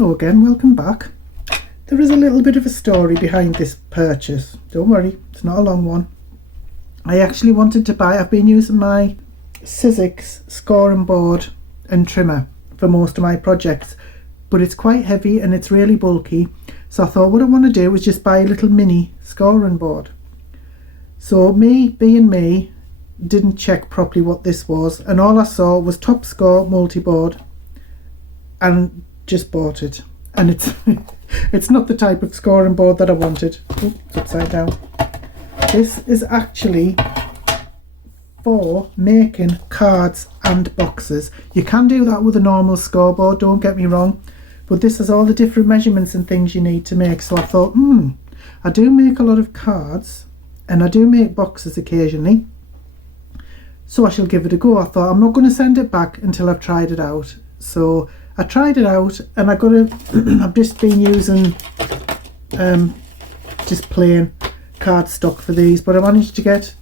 Hello again, welcome back. There is a little bit of a story behind this purchase. Don't worry, it's not a long one. I actually wanted to buy, I've been using my Sizzix scoring board and trimmer for most of my projects, but it's quite heavy and it's really bulky, so I thought what I want to do is just buy a little mini scoring board. So me being me, didn't check properly what this was, and all I saw was Top Score Multiboard and just bought it, and it's not the type of scoring board that I wanted. Oh, it's upside down. This is actually for making cards and boxes. You can do that with a normal scoreboard, don't get me wrong, but this has all the different measurements and things you need to make. So I thought, I do make a lot of cards and I do make boxes occasionally, so I shall give it a go. I thought I'm not going to send it back until I've tried it out. So I tried it out and I've just been using just plain cardstock for these, but I managed to get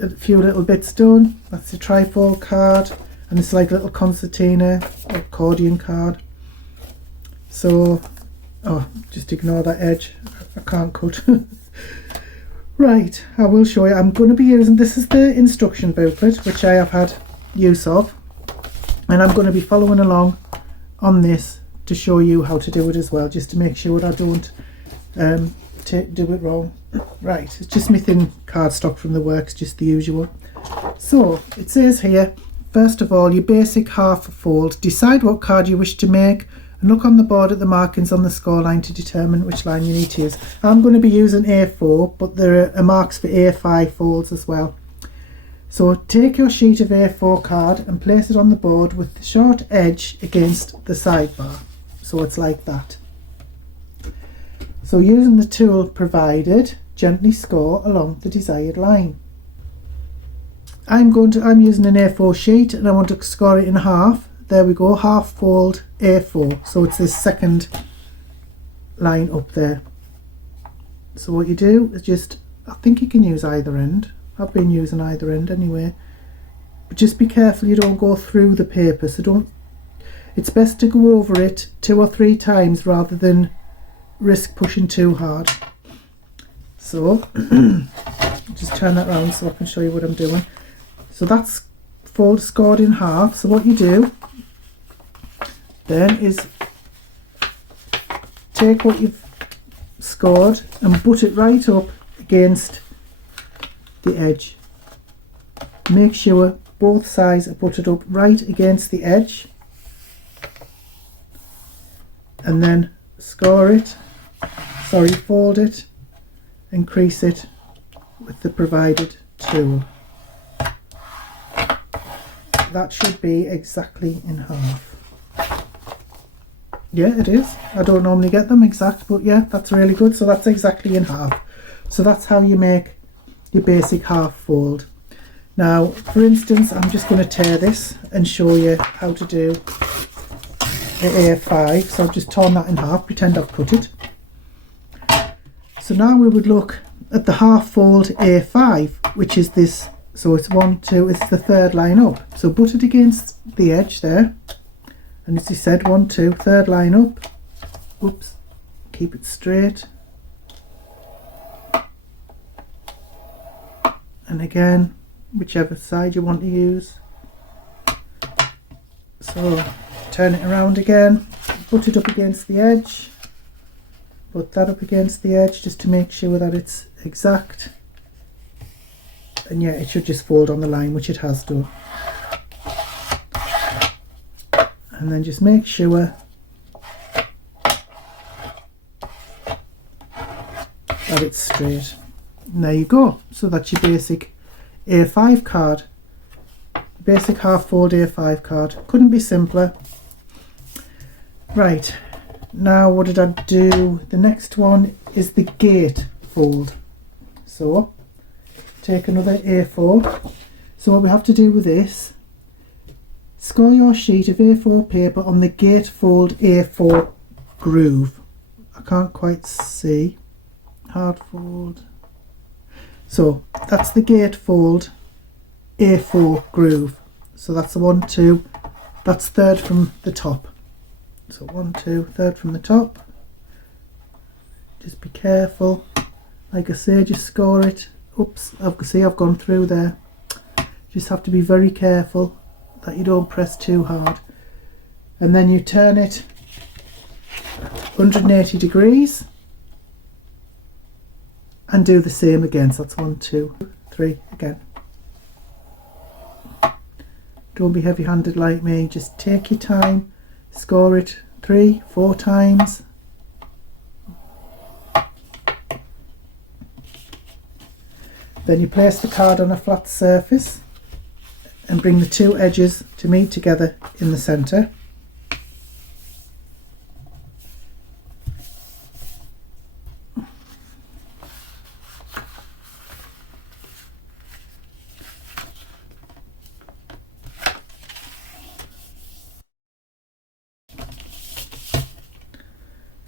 a few little bits done. That's the trifold card, and it's like a little concertina accordion card. So, just ignore that edge, I can't cut. Right, I will show you. I'm going to be using, this is the instruction booklet which I have had use of, and I'm going to be following along on this to show you how to do it as well, just to make sure that I don't do it wrong. Right, it's just my thin cardstock from the works, just the usual. So it says here, first of all, your basic half fold. Decide what card you wish to make and look on the board at the markings on the score line to determine which line you need to use. I'm going to be using A4, but there are marks for A5 folds as well. So take your sheet of A4 card and place it on the board with the short edge against the sidebar. So it's like that. So using the tool provided, gently score along the desired line. I'm using an A4 sheet and I want to score it in half. There we go, half fold A4. So it's this second line up there. So what you do is just, I think you can use either end. I've been using either end anyway, but just be careful you don't go through the paper. So it's best to go over it 2 or 3 times rather than risk pushing too hard. So just turn that around so I can show you what I'm doing. So that's scored in half. So what you do then is take what you've scored and butt it right up against the edge. Make sure both sides are butted up right against the edge, and then fold it and crease it with the provided tool. That should be exactly in half. Yeah, it is. I don't normally get them exact, but yeah, that's really good. So that's exactly in half. So that's how you make your basic half fold. Now, for instance, I'm just going to tear this and show you how to do the A5. So I've just torn that in half, pretend I've cut it. So now we would look at the half fold A5, which is this. So it's 1, 2, it's the third line up. So butt it against the edge there. And as you said, 1, 2, third line up. Oops, keep it straight. And again, whichever side you want to use. So turn it around again, put it up against the edge, put that up against the edge just to make sure that it's exact. And yeah, it should just fold on the line, which it has done. And then just make sure that it's straight. And there you go. So that's your basic A5 card. Basic half fold A5 card. Couldn't be simpler. Right, now what did I do? The next one is the gate fold. So take another A4. So what we have to do with this, score your sheet of A4 paper on the gate fold A4 groove. I can't quite see. Hard fold. So that's the gate fold A4 groove. So that's the 1, 2, that's third from the top. So 1, 2, third from the top. Just be careful. Like I say, just score it. Oops, I've gone through there. Just have to be very careful that you don't press too hard. And then you turn it 180 degrees and do the same again. So that's 1, 2, 3 again. Don't be heavy-handed like me, just take your time, score it 3, 4 times. Then you place the card on a flat surface and bring the two edges to meet together in the centre.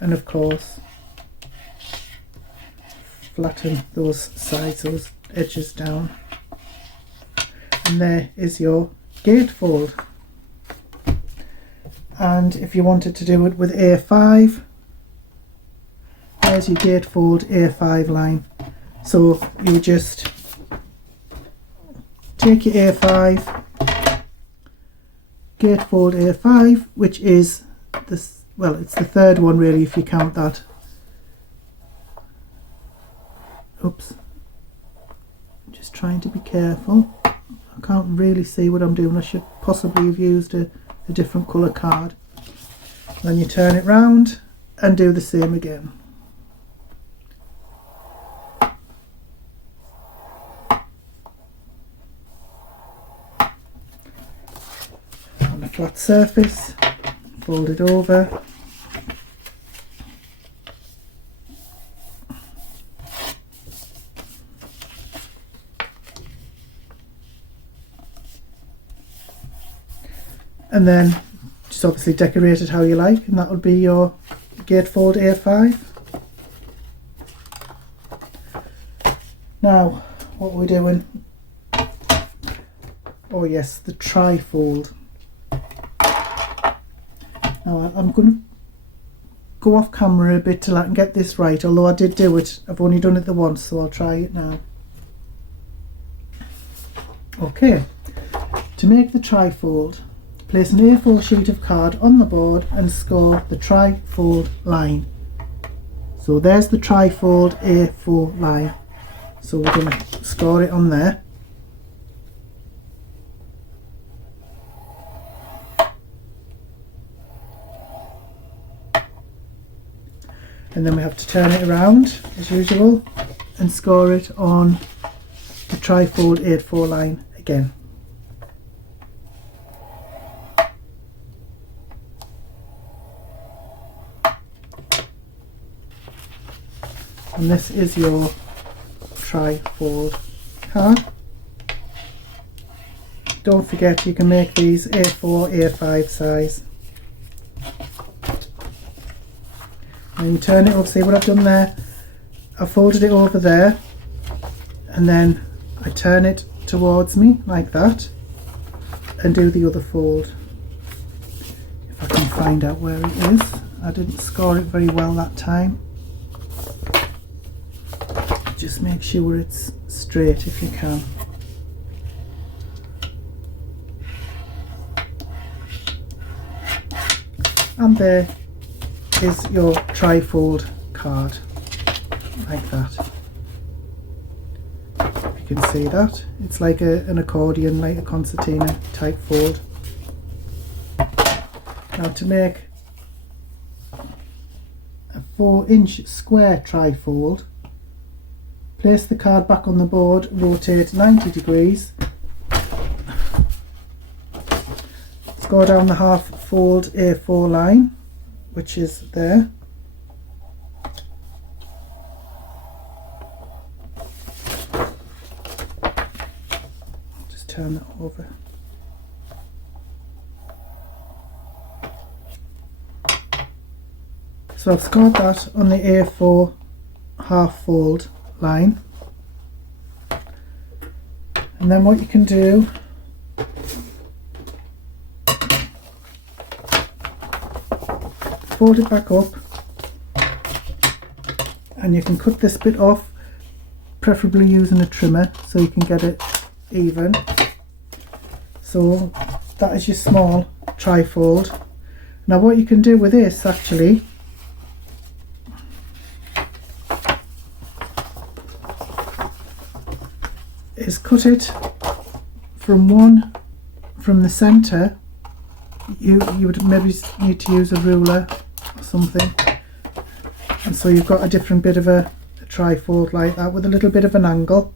And of course, flatten those sides, those edges down. And there is your gatefold. And if you wanted to do it with A5, there's your gatefold A5 line. So you would just take your A5, gatefold A5, which is this. Well, it's the third one really if you count that. Oops. Just trying to be careful. I can't really see what I'm doing. I should possibly have used a different colour card. Then you turn it round and do the same again. On a flat surface, fold it over. And then just obviously decorate it how you like, and that would be your gatefold A5. Now, what are we doing? Oh yes, the trifold. Now I'm going to go off camera a bit till I can get this right, although I did do it. I've only done it the once, so I'll try it now. Okay, to make the trifold, place an A4 sheet of card on the board and score the trifold line. So there's the trifold A4 line. So we're going to score it on there. And then we have to turn it around as usual and score it on the trifold A4 line again. And this is your trifold card. Don't forget you can make these A4, A5 size. And you turn it over, see what I've done there? I folded it over there and then I turn it towards me like that and do the other fold. If I can find out where it is. I didn't score it very well that time. Just make sure it's straight if you can. And there is your trifold card, like that. If you can see that, it's like an accordion, like a concertina type fold. Now to make a 4-inch square trifold, place the card back on the board, rotate 90 degrees, score down the half fold A4 line, which is there. Just turn that over. So I've scored that on the A4 half fold line, and then what you can do fold it back up and you can cut this bit off, preferably using a trimmer so you can get it even. So that is your small trifold. Now what you can do with this actually is cut it from the centre. You would maybe need to use a ruler or something, and so you've got a different bit of a trifold like that with a little bit of an angle,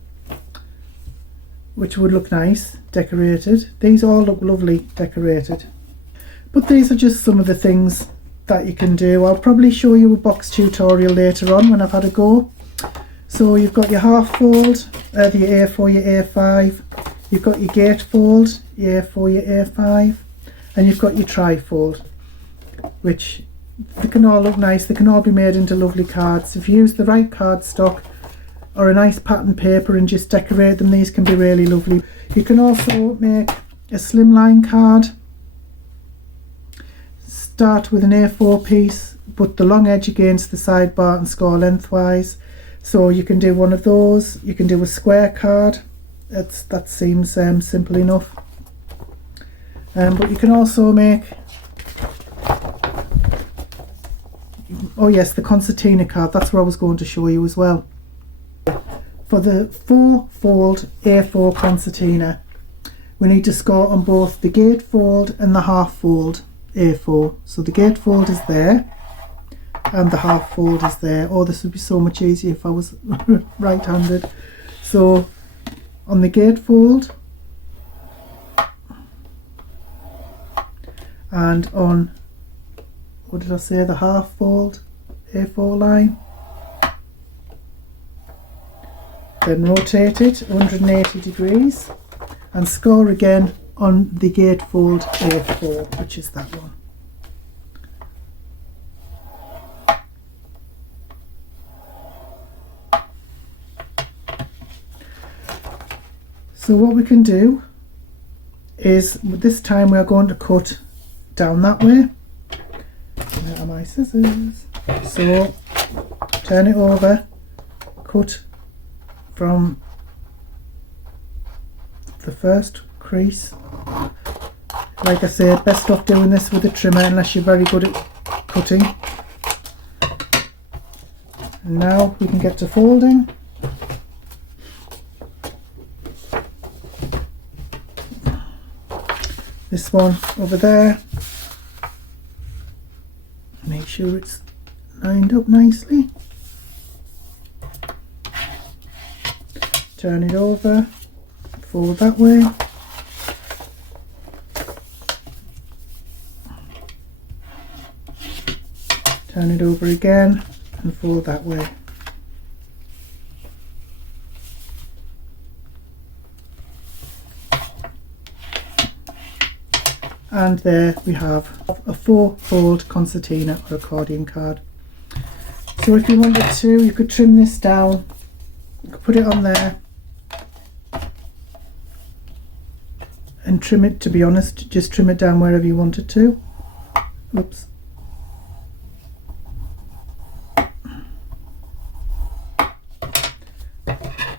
which would look nice decorated. These all look lovely decorated, but these are just some of the things that you can do. I'll probably show you a box tutorial later on when I've had a go. So you've got your half fold, the A4, your A5, you've got your gate fold, your A4, your A5, and you've got your trifold, which they can all look nice. They can all be made into lovely cards. If you use the right cardstock or a nice pattern paper and just decorate them, these can be really lovely. You can also make a slimline card. Start with an A4 piece, put the long edge against the sidebar and score lengthwise. So you can do one of those. You can do a square card. That seems simple enough. But you can also make, oh yes, the Concertina card. That's what I was going to show you as well. For the 4-fold A4 Concertina, we need to score on both the gate fold and the half fold A4. So the gate fold is there and the half fold is there. Oh, this would be so much easier if I was right-handed. So on the gate fold and on, what did I say, the half fold A4 line, then rotate it 180 degrees and score again on the gate fold A4, which is that one. So what we can do is, this time we are going to cut down that way. Where are my scissors? So turn it over, cut from the first crease. Like I said, best off doing this with a trimmer unless you're very good at cutting. And now we can get to folding. This one over there, make sure it's lined up nicely. Turn it over, fold that way. Turn it over again and fold that way. And there we have a 4-fold concertina or accordion card. So if you wanted to, you could trim this down, you could put it on there and trim it, to be honest, just trim it down wherever you wanted to. Oops.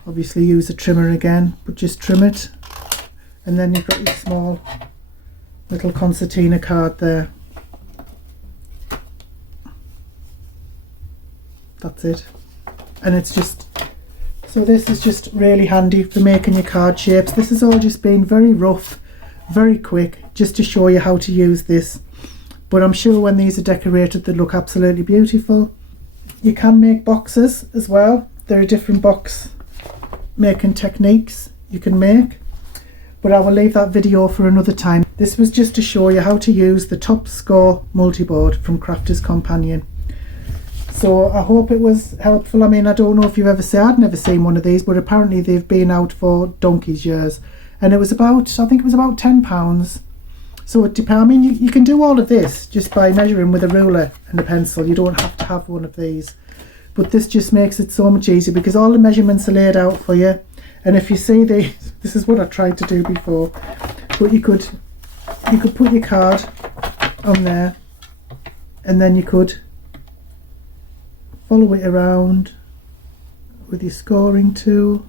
Obviously use a trimmer again, but just trim it, and then you've got your small little concertina card there. That's it. And it's just, so this is just really handy for making your card shapes. This has all just been very rough, very quick, just to show you how to use this. But I'm sure when these are decorated they look absolutely beautiful. You can make boxes as well. There are different box making techniques you can make, but I will leave that video for another time. This was just to show you how to use the top Score Multiboard from Crafter's Companion. So I hope it was helpful. I mean, I don't know if you've ever seen, I'd never seen one of these, but apparently they've been out for donkey's years, and it was about, I think it was about £10. So it depends. I mean, you can do all of this just by measuring with a ruler and a pencil. You don't have to have one of these, but this just makes it so much easier because all the measurements are laid out for you. And if you see these, this is what I tried to do before, but you could put your card on there and then you could follow it around with your scoring tool,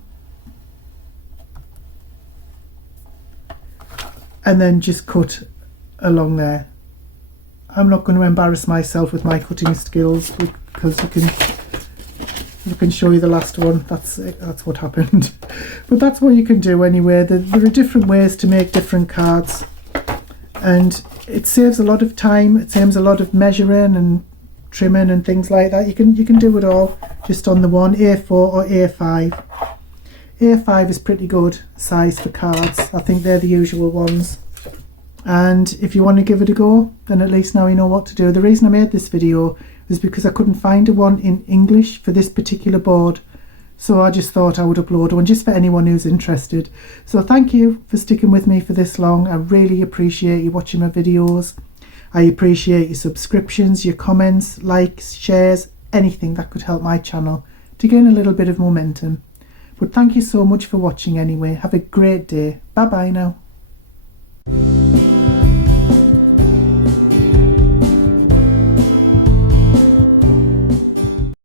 and then just cut along there. I'm not going to embarrass myself with my cutting skills, because I can show you the last one. That's what happened. But that's what you can do anyway. There are different ways to make different cards, and it saves a lot of time. It saves a lot of measuring and trimming and things like that. You can do it all just on the one, A4 or A5. A5 is pretty good size for cards. I think they're the usual ones. And if you want to give it a go, then at least now you know what to do. The reason I made this video was because I couldn't find a one in English for this particular board, so I just thought I would upload one just for anyone who's interested. So thank you for sticking with me for this long. I really appreciate you watching my videos. I appreciate your subscriptions, your comments, likes, shares, anything that could help my channel to gain a little bit of momentum. But thank you so much for watching anyway. Have a great day. Bye bye now.